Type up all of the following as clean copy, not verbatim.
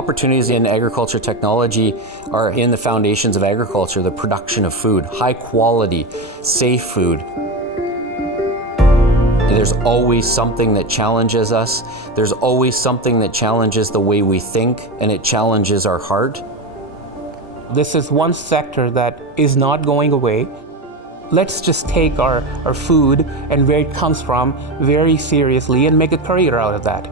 opportunities in agriculture technology are in the foundations of agriculture, the production of food, high quality, safe food. There's always something that challenges us. There's always something that challenges the way we think, and it challenges our heart. This is one sector that is not going away. Let's just take our food and where it comes from very seriously and make a career out of that.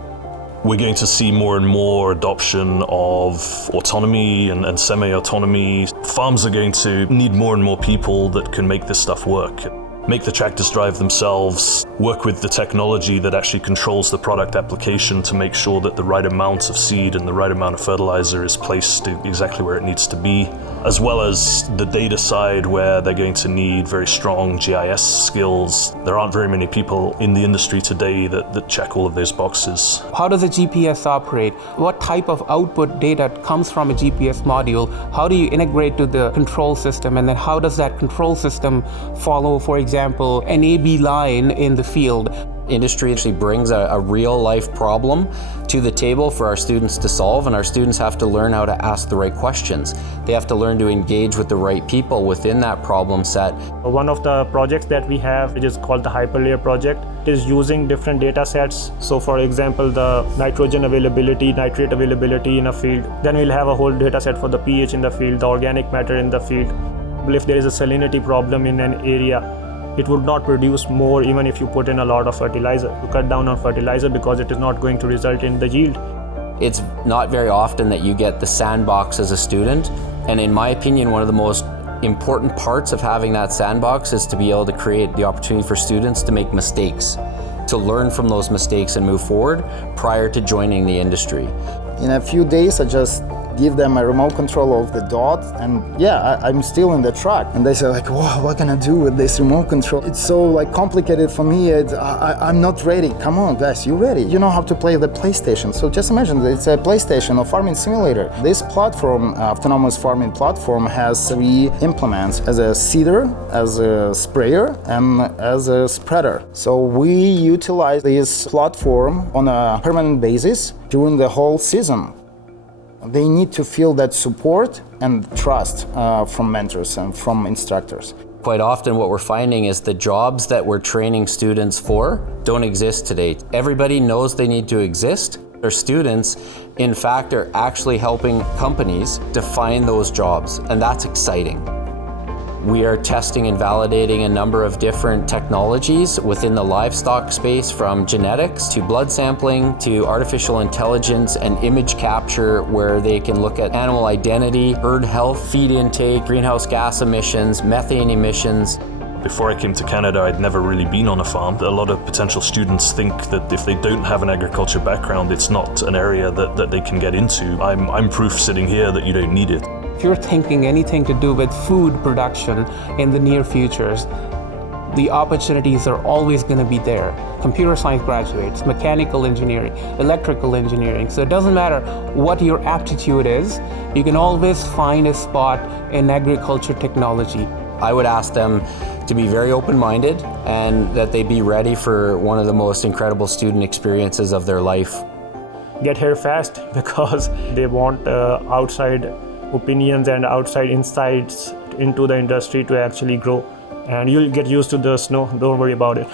We're going to see more and more adoption of autonomy and semi-autonomy. Farms are going to need more and more people that can make this stuff work. Make the tractors drive themselves, work with the technology that actually controls the product application to make sure that the right amount of seed and the right amount of fertilizer is placed exactly where it needs to be, as well as the data side where they're going to need very strong GIS skills. There aren't very many people in the industry today that check all of those boxes. How does a GPS operate? What type of output data comes from a GPS module? How do you integrate to the control system? And then how does that control system follow, for example, an A-B line in the field? Industry actually brings a real life problem to the table for our students to solve, and our students have to learn how to ask the right questions. They have to learn to engage with the right people within that problem set. One of the projects that we have, which is called the Hyperlayer project, is using different data sets. So for example, the nitrogen availability, nitrate availability in a field. Then we'll have a whole data set for the pH in the field, the organic matter in the field. If there is a salinity problem in an area, it would not produce more even if you put in a lot of fertilizer. You cut down on fertilizer because it is not going to result in the yield. It's not very often that you get the sandbox as a student, and in my opinion, one of the most important parts of having that sandbox is to be able to create the opportunity for students to make mistakes, to learn from those mistakes and move forward prior to joining the industry. In a few days, I just give them a remote control of the dot, and I'm still in the truck. And they say like, "Whoa, what can I do with this remote control? It's so complicated for me. I'm not ready." Come on, guys, you ready? You know how to play the PlayStation. So just imagine it's a PlayStation or farming simulator. This platform, autonomous farming platform, has 3 implements: as a seeder, as a sprayer, and as a spreader. So we utilize this platform on a permanent basis during the whole season. They need to feel that support and trust from mentors and from instructors. Quite often what we're finding is the jobs that we're training students for don't exist today. Everybody knows they need to exist. Our students, in fact, are actually helping companies define those jobs, and that's exciting. We are testing and validating a number of different technologies within the livestock space, from genetics to blood sampling to artificial intelligence and image capture, where they can look at animal identity, herd health, feed intake, greenhouse gas emissions, methane emissions. Before I came to Canada, I'd never really been on a farm. A lot of potential students think that if they don't have an agriculture background, it's not an area that they can get into. I'm proof sitting here that you don't need it. If you're thinking anything to do with food production in the near futures, the opportunities are always going to be there. Computer science graduates, mechanical engineering, electrical engineering. So it doesn't matter what your aptitude is, you can always find a spot in agriculture technology. I would ask them to be very open-minded and that they be ready for one of the most incredible student experiences of their life. Get here fast because they want outside opinions and outside insights into the industry to actually grow. And you'll get used to the snow, don't worry about it.